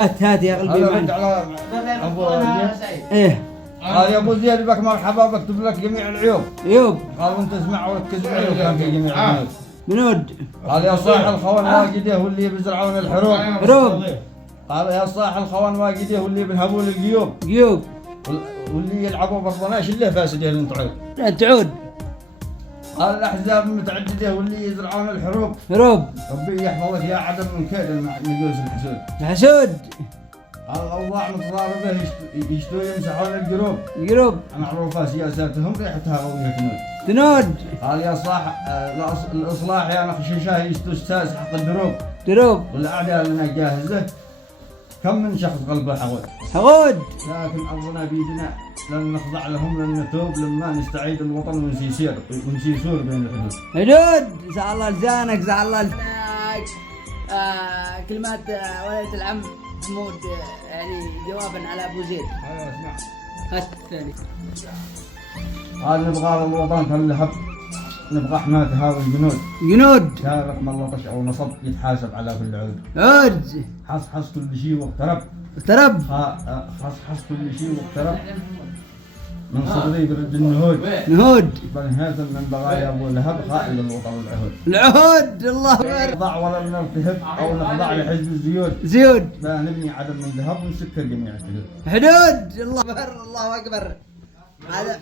هات يا قلبي هذا على ابو زيد. ايه قال يا ابو زيد بك مرحبا بكتب لك جميع العيوب. عيوب قال وانت اسمع وركز معي وكان في جميع البنود. بنود قال يا صاح الخوان واجده واللي بيزرعون الحروب. روب قال يا صاح الخوان واجده واللي بينهبون الجيوب. جيوب واللي يلعبوا بالظناش اللي فاسده اللي تعود. لا تعود قال الاحزاب متعدده واللي يزرعون الحروب. روب ربي يحفظك يا عدم من كيد المجوس الحسود. الحسود قال الاوضاع متضاربه يشتوا يمسحون القلوب. جروب معروفه سياساتهم ريحتها قويه تنود. تنود قال يا صاح الاصلاح يا نقشيشه يستاذ حق الدروب. دروب والاعداء لنا جاهزه كم من شخص قلبه حغود. حغود لكن أرضنا بيدنا لن نخضع لهم لن نتوب لما نستعيد الوطن ونسي سور بين الحدود. حدود سأل الله لسانك سأل الله لسانك. كلمات ولية العم محمود يعني جوابا على ابو زيد. هذا اسمع. هات الثاني. قال نبغى الوطن كاللهب نبغى حماة هذا الجنود. جنود شارك من لطش او نصب يتحاسب على كل عود. عود حص كل شيء واقترب. اقترب حص كل شيء واقترب من صدري برد النهود. نهود بل هذا من بغايا ابو لهب خائل الوطن والعهود. العهود الله اكبر نخضع ولا نرتهب او نخضع لحزب الزيود. زيود لا نبني عدم من ذهب ونسكر جميع الحدود. حدود الله اكبر الله اكبر هذا